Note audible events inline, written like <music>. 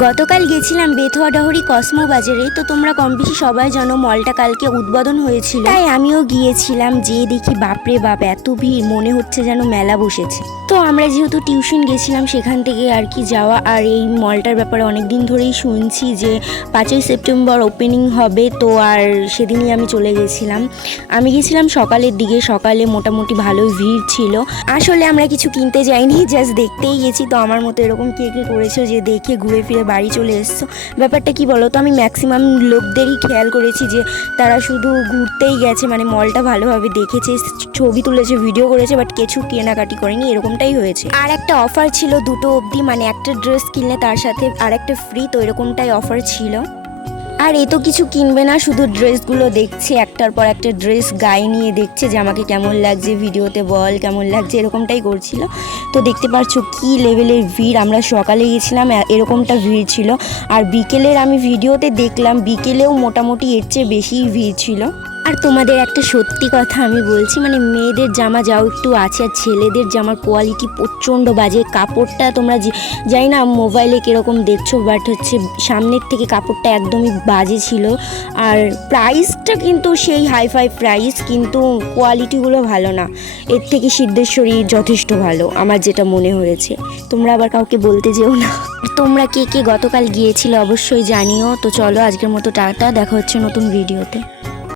গতকাল গেছিলাম বেথুয়া ডহরি কসমো বাজারে, তো তোমরা কম বেশি সবাই জানো মলটা কালকে উদ্বোধন হয়েছিল। তাই আমিও গিয়েছিলাম যে দেখি বাপরে বাপ, এত ভিড়, মনে হচ্ছে যেন মেলা বসেছে। তো আমরা যেহেতু টিউশন গেছিলাম সেখান থেকে আর কি যাওয়া, আর এই মলটার ব্যাপারে অনেক দিন ধরেই শুনছি যে পাঁচই সেপ্টেম্বর ওপেনিং হবে, তো আর সেদিনই আমি চলে গেছিলাম। আমি গেছিলাম সকালের দিকে, সকালে মোটামুটি ভালোই ভিড় ছিল। আসলে আমরা কিছু কিনতে যাইনি <laughs> জাস্ট দেখতেই গেছি, তো আমার মতো এরকম কে কে করেছ যে দেখে ঘুরে ফিরে বাড়ি চলে এসছো। ব্যাপারটা কি বলো তো? আমি ম্যাক্সিমাম লোকদেরই খেয়াল করেছি যে, তারা শুধু ঘুরতেই গেছে মানে মলটা ভালোভাবে দেখেছে ছবি তুলেছে ভিডিও করেছে বাট কিছু কেনাকাটি করেনি, এরকমটাই হয়েছে। আর একটা অফার ছিল দুটো অবধি মানে একটা ড্রেস কিনলে তার সাথে আর একটা ফ্রি তো এরকমটাই অফার ছিল। আর এ তো কিছু কিনবে না, শুধু ড্রেসগুলো দেখছে, একটার পর একটা ড্রেস গায়ে নিয়ে দেখছে যে আমাকে কেমন লাগছে, ভিডিওতে বল কেমন লাগছে, এরকমটাই করছিল। তো দেখতে পাচ্ছ কি লেভেলের ভিড়, আমরা সকালে গেছিলাম এরকমটা ভিড় ছিল। আর বিকেলের আমি ভিডিওতে দেখলাম, বিকেলেও মোটামুটি এর চেয়ে বেশি ভিড় ছিল। আর তোমাদের একটা সত্যি কথা আমি বলছি মানে মেয়েদের জামা যাও একটু আছে আর ছেলেদের জামার কোয়ালিটি প্রচণ্ড বাজে। কাপড়টা তোমরা যে- জানি না মোবাইলে কীরকম দেখছ বাট হচ্ছে সামনের থেকে কাপড়টা একদমই বাজে ছিল। আর প্রাইসটা কিন্তু সেই হাই ফাই প্রাইস কিন্তু কোয়ালিটিগুলো ভালো না। এর থেকে সিদ্ধেশ্বরী যথেষ্ট ভালো, আমার যেটা মনে হয়েছে। তোমরা আবার কাউকে বলতে যেও না। তোমরা কে কে গতকাল গিয়েছিলে অবশ্যই জানিও। তো চলো আজকের মতো টাটা, দেখা হচ্ছে নতুন ভিডিওতে